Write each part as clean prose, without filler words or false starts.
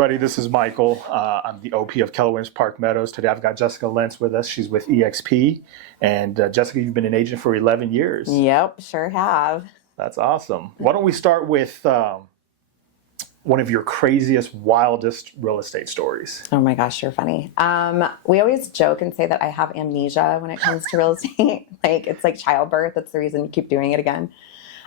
everybody. This is Michael. I'm the OP of Keller Williams Park Meadows. Today I've got Jessica Lentz with us. She's with EXP. And Jessica, you've been an agent for 11 years. Yep, sure have. That's awesome. Why don't we start with one of your craziest, wildest real estate stories? Oh my gosh, you're funny. We always joke and say that I have amnesia when it comes to real estate. It's like childbirth. That's the reason you keep doing it again.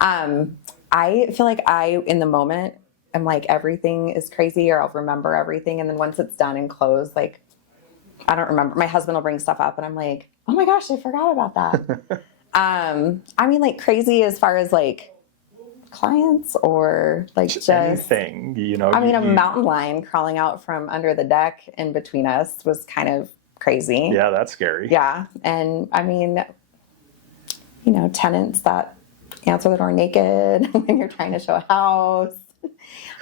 I feel like in the moment, I'm like, everything is crazy, or I'll remember everything. And then once it's done and closed, I don't remember. My husband will bring stuff up and I'm like, oh my gosh, I forgot about that. Crazy as far as clients or just anything, a mountain lion crawling out from under the deck in between us was kind of crazy. Yeah, that's scary. Yeah. And tenants that answer the door naked when you're trying to show a house.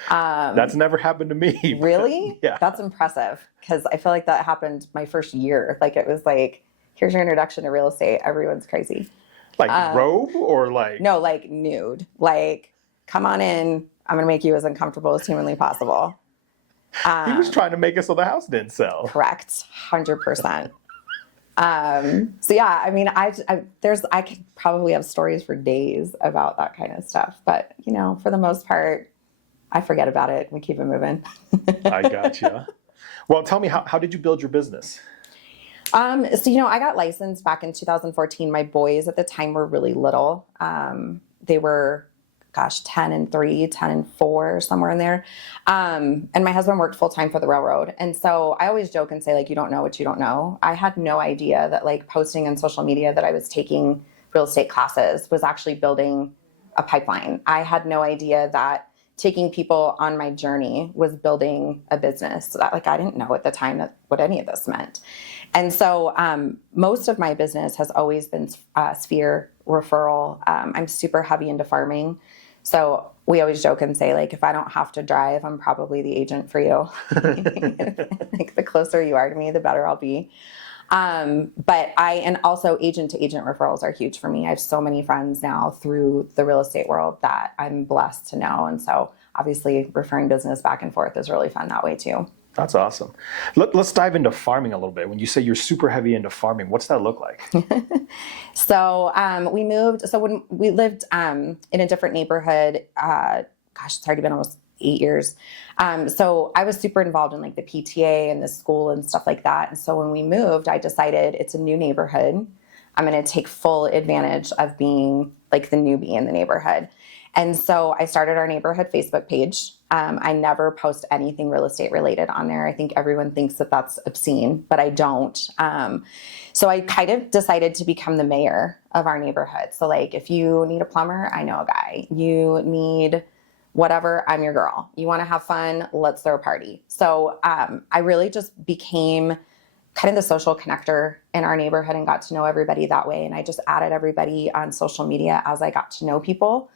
That's never happened to me. Really? Yeah. That's impressive, because I feel like that happened my first year. It was here's your introduction to real estate. Everyone's crazy. Robe or No, nude. Come on in. I'm going to make you as uncomfortable as humanly possible. He was trying to make it so the house didn't sell. Correct. 100%. So yeah, I could probably have stories for days about that kind of stuff, but for the most part, I forget about it. We keep it moving. I gotcha. Well, tell me, how did you build your business? I got licensed back in 2014. My boys at the time were really little. They were, 10 and 3, 10 and 4, somewhere in there. And my husband worked full time for the railroad. And so I always joke and say, you don't know what you don't know. I had no idea that posting on social media that I was taking real estate classes was actually building a pipeline. I had no idea that taking people on my journey was building a business. So that I didn't know at the time what any of this meant. And so most of my business has always been sphere referral. I'm super heavy into farming. So we always joke and say, if I don't have to drive, I'm probably the agent for you. The closer you are to me, the better I'll be. And also agent to agent referrals are huge for me. I have so many friends now through the real estate world that I'm blessed to know. And so obviously referring business back and forth is really fun that way too. That's awesome. Let's dive into farming a little bit. When you say you're super heavy into farming, what's that look like? So we moved. So when we lived in a different neighborhood, it's already been almost 8 years. So I was super involved in the PTA and the school and stuff like that. And so when we moved, I decided it's a new neighborhood. I'm going to take full advantage of being the newbie in the neighborhood. And so I started our neighborhood Facebook page. I never post anything real estate related on there. I think everyone thinks that that's obscene, but I don't. So I kind of decided to become the mayor of our neighborhood. So if you need a plumber, I know a guy. You need whatever, I'm your girl. You want to have fun, let's throw a party. So I really just became kind of the social connector in our neighborhood and got to know everybody that way. And I just added everybody on social media as I got to know people.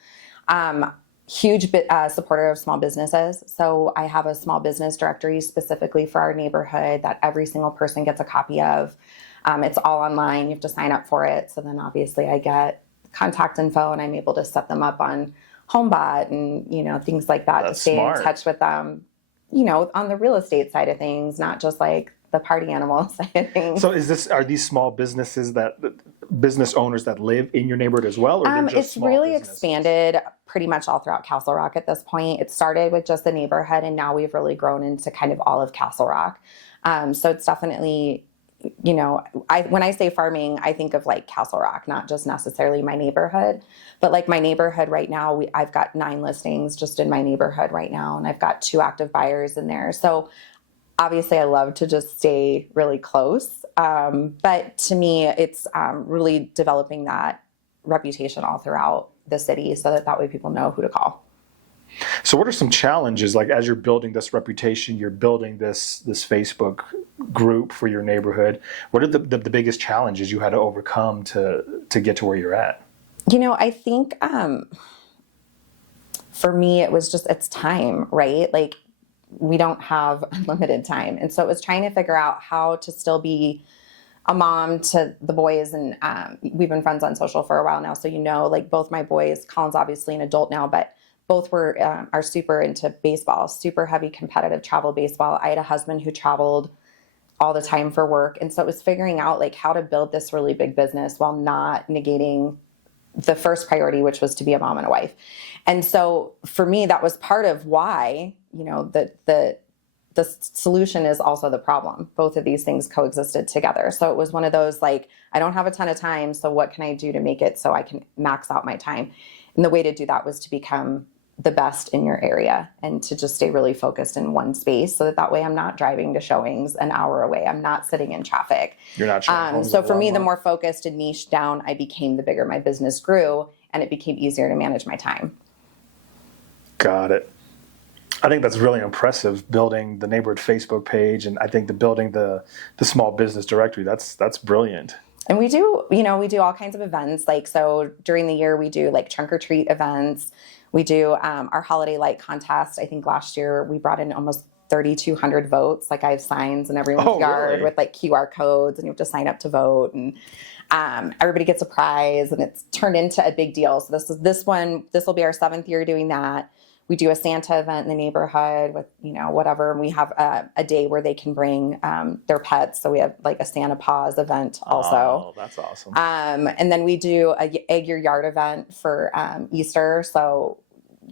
Huge supporter of small businesses. So I have a small business directory specifically for our neighborhood that every single person gets a copy of. It's all online. You have to sign up for it. So then obviously I get contact info and I'm able to set them up on HomeBot and, things like that. That's to stay smart. In touch with them, on the real estate side of things, not just the party animal side of things. So are these small businesses business owners that live in your neighborhood as well? Or they're just it's small really businesses? Expanded pretty much all throughout Castle Rock at this point. It started with just the neighborhood and now we've really grown into kind of all of Castle Rock. So it's definitely, when I say farming, I think of Castle Rock, not just necessarily my neighborhood, but my neighborhood right now, I've got 9 listings just in my neighborhood right now. And I've got 2 active buyers in there. So obviously I love to just stay really close. But to me, it's really developing that reputation all throughout the city so that way people know who to call. So what are some challenges, as you're building this reputation, you're building this Facebook group for your neighborhood? What are the biggest challenges you had to overcome to get to where you're at? I think for me, it's time, right? We don't have unlimited time. And so it was trying to figure out how to still be a mom to the boys. And we've been friends on social for a while now. So, both my boys, Colin's obviously an adult now, but both were are super into baseball, super heavy competitive travel baseball. I had a husband who traveled all the time for work. And so it was figuring out like how to build this really big business while not negating the first priority, which was to be a mom and a wife. And so for me, that was part of why, the solution is also the problem. Both of these things coexisted together. So it was one of those, like, I don't have a ton of time. So what can I do to make it so I can max out my time? And the way to do that was to become the best in your area and to just stay really focused in one space so that way I'm not driving to showings an hour away. I'm not sitting in traffic. You're not showing so for me, the more focused and niche down I became, the bigger my business grew, and it became easier to manage my time. Got it. I think that's really impressive, building the neighborhood Facebook page, and I think building the small business directory. That's brilliant. And we do all kinds of events. Like, so during the year we do like trunk or treat events. We do our holiday light contest. I think last year we brought in almost 3,200 votes. Like, I have signs in everyone's yard with like QR codes, and you have to sign up to vote, and everybody gets a prize, and it's turned into a big deal. So this will be our 7th year doing that. We do a Santa event in the neighborhood with, whatever. And we have a day where they can bring their pets. So we have like a Santa Paws event also. Oh, that's awesome. And then we do a Egg Your Yard event for Easter. So,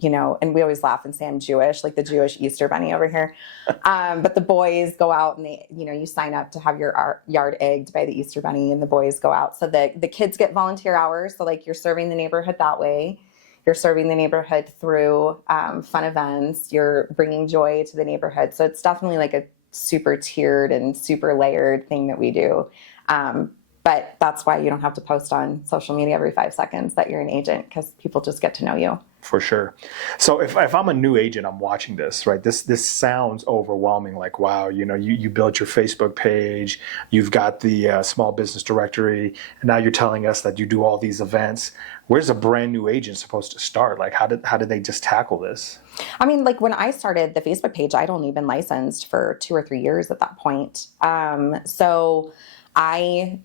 and we always laugh and say I'm Jewish, like the Jewish Easter bunny over here. But the boys go out and they, you sign up to have your yard egged by the Easter bunny, and the boys go out. So the kids get volunteer hours. So like, you're serving the neighborhood that way. You're serving the neighborhood through fun events. You're bringing joy to the neighborhood. So it's definitely like a super tiered and super layered thing that we do. But that's why you don't have to post on social media every 5 seconds that you're an agent, because people just get to know you. For sure. So if I'm a new agent, I'm watching this, right? This sounds overwhelming. Like, wow, you built your Facebook page, you've got the small business directory, and now you're telling us that you do all these events. Where's a brand new agent supposed to start? Like, how did they just tackle this? I mean, like, when I started the Facebook page, I'd only been licensed for 2 or 3 years at that point. So I,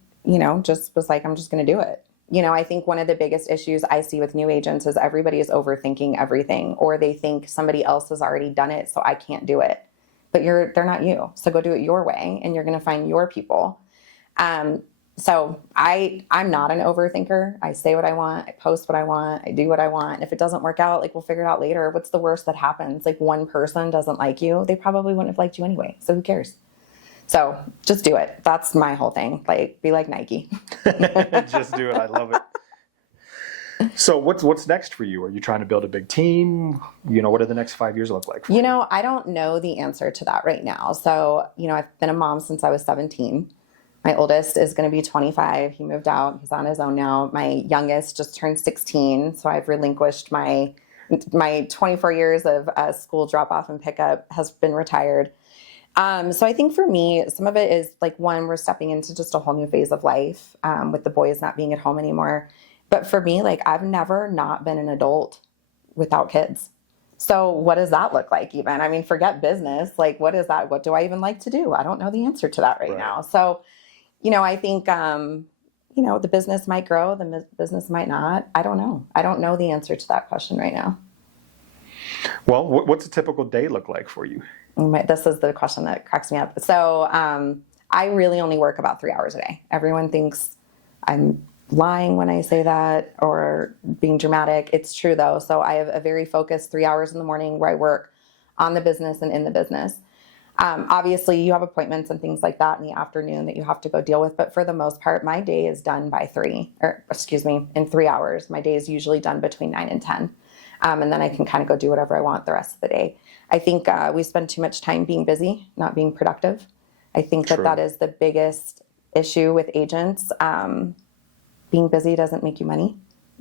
just was like, I'm just going to do it. I think one of the biggest issues I see with new agents is everybody is overthinking everything, or they think somebody else has already done it, so I can't do it. But they're not you. So go do it your way, and you're going to find your people. So I'm not an overthinker. I say what I want. I post what I want. I do what I want. And if it doesn't work out, like, we'll figure it out later. What's the worst that happens? Like, one person doesn't like you. They probably wouldn't have liked you anyway. So who cares? So just do it. That's my whole thing. Like, be like Nike. Just do it. I love it. So what's next for you? Are you trying to build a big team? What do the next 5 years look like for you? I don't know the answer to that right now. So, I've been a mom since I was 17. My oldest is going to be 25. He moved out. He's on his own now. My youngest just turned 16. So I've relinquished my 24 years of school drop off and pickup has been retired. So I think for me, some of it is like, one, we're stepping into just a whole new phase of life with the boys not being at home anymore. But for me, like, I've never not been an adult without kids. So what does that look like even? I mean, forget business. Like, what is that? What do I even like to do? I don't know the answer to that right now. So, I think, the business might grow, the business might not. I don't know. I don't know the answer to that question right now. Well, what's a typical day look like for you? This is the question that cracks me up. So I really only work about 3 hours a day. Everyone thinks I'm lying when I say that or being dramatic. It's true, though. So I have a very focused 3 hours in the morning where I work on the business and in the business. Obviously, you have appointments and things like that in the afternoon that you have to go deal with. But for the most part, my day is done by in 3 hours. My day is usually done between 9 and 10. And then I can kind of go do whatever I want the rest of the day. I think we spend too much time being busy, not being productive. I think that is the biggest issue with agents. Being busy doesn't make you money.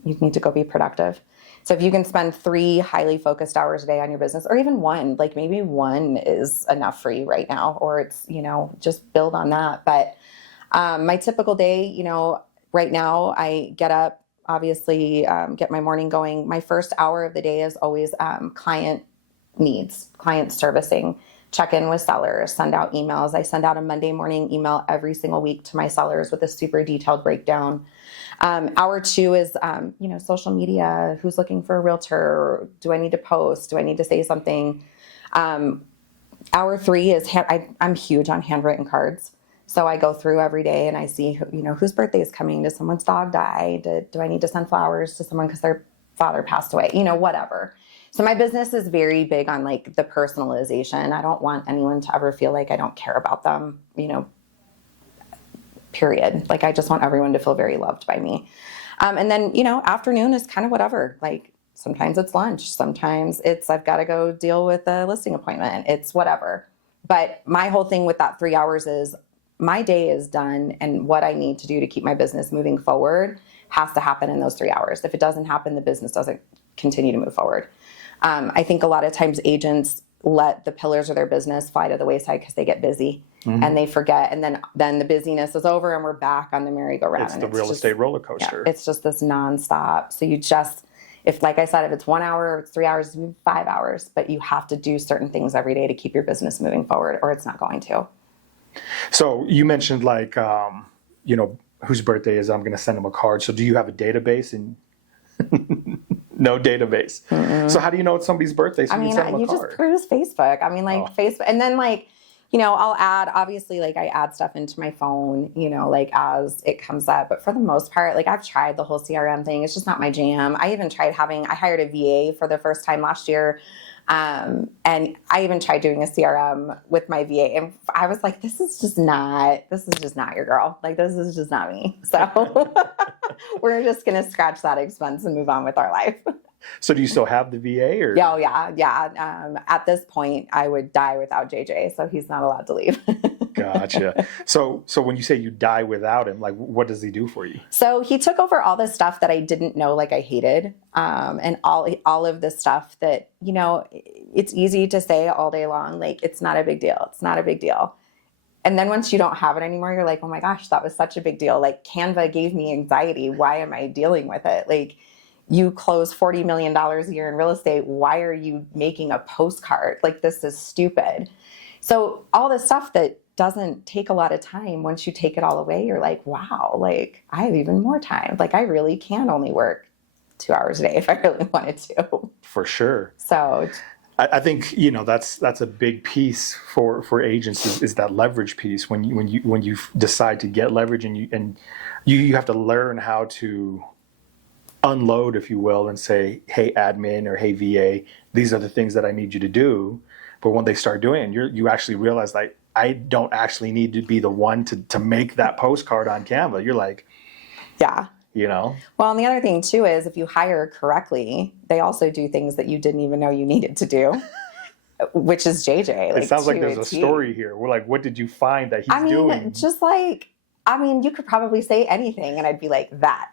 You need to go be productive. So if you can spend 3 highly focused hours a day on your business, or even 1, like maybe 1 is enough for you right now, or it's, just build on that. But my typical day, right now I get up, obviously get my morning going. My first hour of the day is always client needs, client servicing. check in with sellers, send out emails. I send out a Monday morning email every single week to my sellers with a super detailed breakdown. Hour 2 is, social media. Who's looking for a realtor? Do I need to post? Do I need to say something? Hour 3 is, I'm huge on handwritten cards. So I go through every day and I see, whose birthday is coming. Does someone's dog die? Do I need to send flowers to someone because their father passed away? Whatever. So my business is very big on like the personalization. I don't want anyone to ever feel like I don't care about them, period. Like I just want everyone to feel very loved by me. And then, afternoon is kind of whatever. Like sometimes it's lunch. Sometimes it's, I've got to go deal with a listing appointment. It's whatever. But my whole thing with that 3 hours is my day is done, and what I need to do to keep my business moving forward has to happen in those 3 hours. If it doesn't happen, the business doesn't continue to move forward. I think a lot of times agents let the pillars of their business fly to the wayside because they get busy and they forget. And then the busyness is over and we're back on the merry-go-round. It's the real estate roller coaster. Yeah, it's just this nonstop. So like I said, if it's 1 hour, it's 3 hours, 5 hours, but you have to do certain things every day to keep your business moving forward or it's not going to. So you mentioned like, whose birthday is, I'm going to send them a card. So do you have a database? And no database. Mm-mm. So how do you know it's somebody's birthday? So you send them a card? Just peruse Facebook. Facebook. And then I'll add, obviously, like I add stuff into my phone, as it comes up. But for the most part, like I've tried the whole CRM thing. It's just not my jam. I even tried I hired a VA for the first time last year. And I even tried doing a CRM with my VA, and I was like, this is just not your girl. Like, this is just not me. So we're just going to scratch that expense and move on with our life. So do you still have the VA? Or? Oh, yeah. At this point, I would die without JJ, so he's not allowed to leave. Gotcha. So when you say you die without him, like what does he do for you? So he took over all the stuff that I didn't know, like I hated, and all of the stuff that, it's easy to say all day long, like it's not a big deal. It's not a big deal. And then once you don't have it anymore, you're like, oh my gosh, that was such a big deal. Like Canva gave me anxiety. Why am I dealing with it? Like you close $40 million a year in real estate. Why are you making a postcard? Like this is stupid. So all the stuff that doesn't take a lot of time, once you take it all away, you're like, wow, like I have even more time. Like I really can only work 2 hours a day if I really wanted to. For sure. So I think, that's a big piece for agents is that leverage piece. When you decide to get leverage and you have to learn how to unload, if you will, and say, hey, admin or hey, VA, these are the things that I need you to do. But when they start doing it, you actually realize like, I don't actually need to be the one to make that postcard on Canva. You're like, yeah. Well, and the other thing too is if you hire correctly, they also do things that you didn't even know you needed to do, which is JJ. Like, it sounds like there's a story here. We're like, what did you find that he's doing? Just like, you could probably say anything and I'd be like that.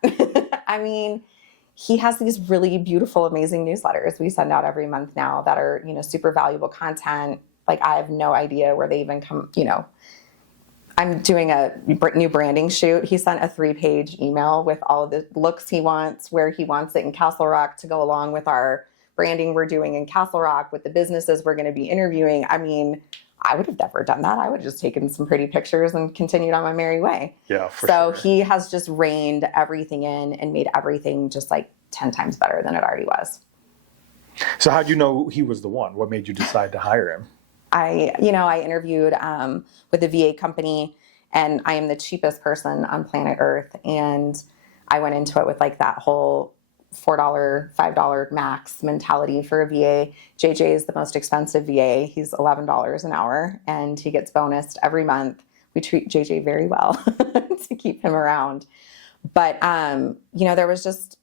He has these really beautiful, amazing newsletters we send out every month now that are, super valuable content. Like I have no idea where they even come, I'm doing a new branding shoot. He sent a 3-page email with all of the looks he wants, where he wants it in Castle Rock to go along with our branding we're doing in Castle Rock with the businesses we're going to be interviewing. I would have never done that. I would have just taken some pretty pictures and continued on my merry way. Yeah, for sure. So he has just reined everything in and made everything just like 10 times better than it already was. So how'd you know he was the one? What made you decide to hire him? I interviewed with a VA company, and I am the cheapest person on planet Earth. And I went into it with like that whole $4, $5 max mentality for a VA. JJ is the most expensive VA. He's $11 an hour, and he gets bonused every month. We treat JJ very well to keep him around. But, there was just,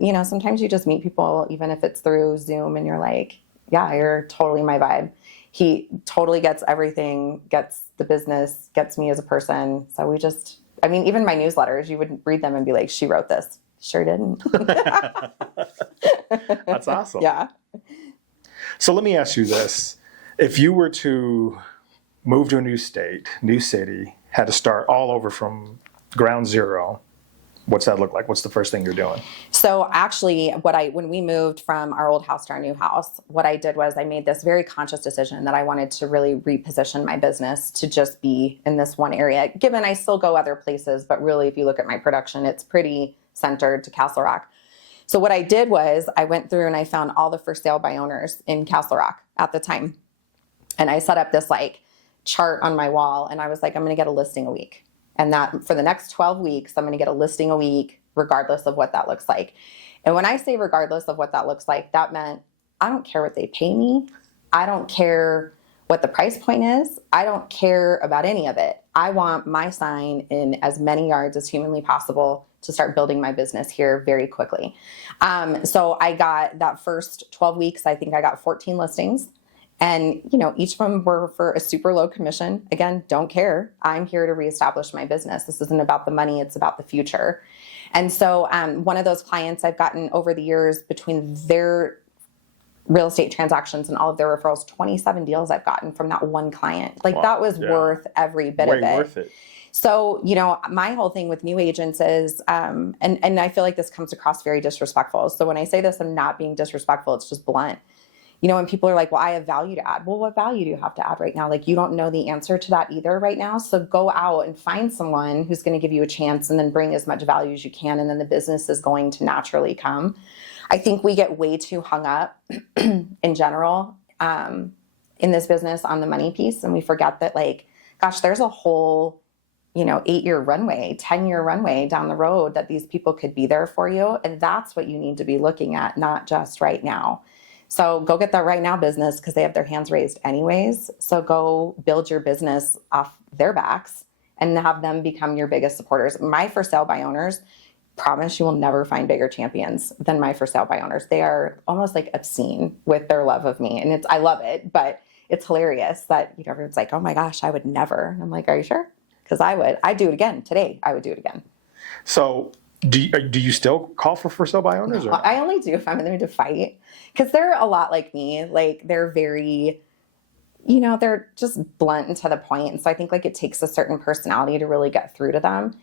sometimes you just meet people, even if it's through Zoom, and you're like, yeah, you're totally my vibe. He totally gets everything, gets the business, gets me as a person. So we just, even my newsletters, you would read them and be like, she wrote this. Sure didn't. That's awesome. Yeah. So let me ask you this. If you were to move to a new state, new city, had to start all over from ground zero, What's that look like? What's the first thing you're doing? So actually, when we moved from our old house to our new house, what I did was I made this very conscious decision that I wanted to really reposition my business to just be in this one area. Given I still go other places, but really, if you look at my production, it's pretty centered to Castle Rock. So what I did was I went through and I found all the for sale by owners in Castle Rock at the time. And I set up this like chart on my wall, and I was like, I'm going to get a listing a week. And that for the next 12 weeks, I'm going to get a listing a week, regardless of what that looks like. And when I say regardless of what that looks like, that meant I don't care what they pay me. I don't care what the price point is. I don't care about any of it. I want my sign in as many yards as humanly possible to start building my business here very quickly. So I got that first 12 weeks, I think I got 14 listings. And, each of them were for a super low commission. Again, don't care. I'm here to reestablish my business. This isn't about the money. It's about the future. And so one of those clients I've gotten over the years, between their real estate transactions and all of their referrals, 27 deals I've gotten from that one client. Like, wow, that was worth every bit of it. Way worth it. So, my whole thing with new agents is, and I feel like this comes across very disrespectful. So when I say this, I'm not being disrespectful. It's just blunt. When people are like, well, I have value to add. Well, what value do you have to add right now? Like, you don't know the answer to that either right now. So go out and find someone who's going to give you a chance, and then bring as much value as you can. And then the business is going to naturally come. I think we get way too hung up in general in this business on the money piece. And we forget that, like, gosh, there's a whole, 8-year runway, 10-year runway down the road that these people could be there for you. And that's what you need to be looking at, not just right now. So go get that right now business, because they have their hands raised anyways. So go build your business off their backs and have them become your biggest supporters. My for sale by owners, promise you will never find bigger champions than my for sale by owners. They are almost like obscene with their love of me. And I love it, but it's hilarious that everyone's like, oh my gosh, I would never. And I'm like, are you sure? Because I would. I'd do it again today. I would do it again. So do you still call for sale by owners? No, I only do if I'm in the mood to fight, because they're a lot like me. Like, they're very, they're just blunt and to the point. And so I think like it takes a certain personality to really get through to them.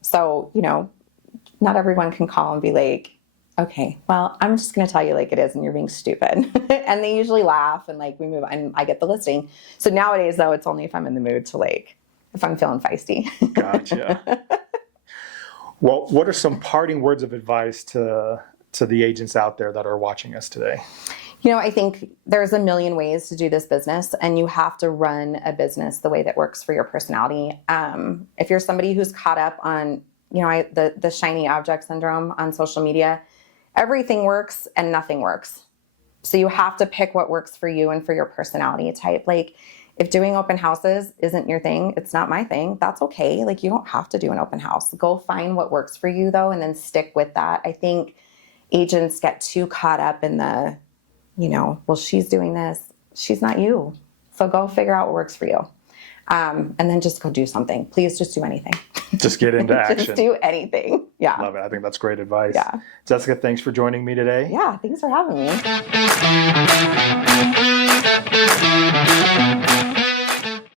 So, not everyone can call and be like, okay, well, I'm just going to tell you like it is, and you're being stupid. And they usually laugh, and like we move on, and I get the listing. So nowadays though, it's only if I'm in the mood to, like, if I'm feeling feisty. Gotcha. Well, what are some parting words of advice to the agents out there that are watching us today? I think there's a million ways to do this business, and you have to run a business the way that works for your personality. If you're somebody who's caught up on, the shiny object syndrome on social media, everything works and nothing works. So you have to pick what works for you and for your personality type. Like, if doing open houses isn't your thing, it's not my thing, that's okay. Like, you don't have to do an open house. Go find what works for you though, and then stick with that. I think agents get too caught up in the, well, she's doing this, she's not you. So go figure out what works for you. And then just go do something. Please just do anything. Just get into action. Just do anything. Yeah. Love it. I think that's great advice. Yeah. Jessica, thanks for joining me today. Yeah, thanks for having me.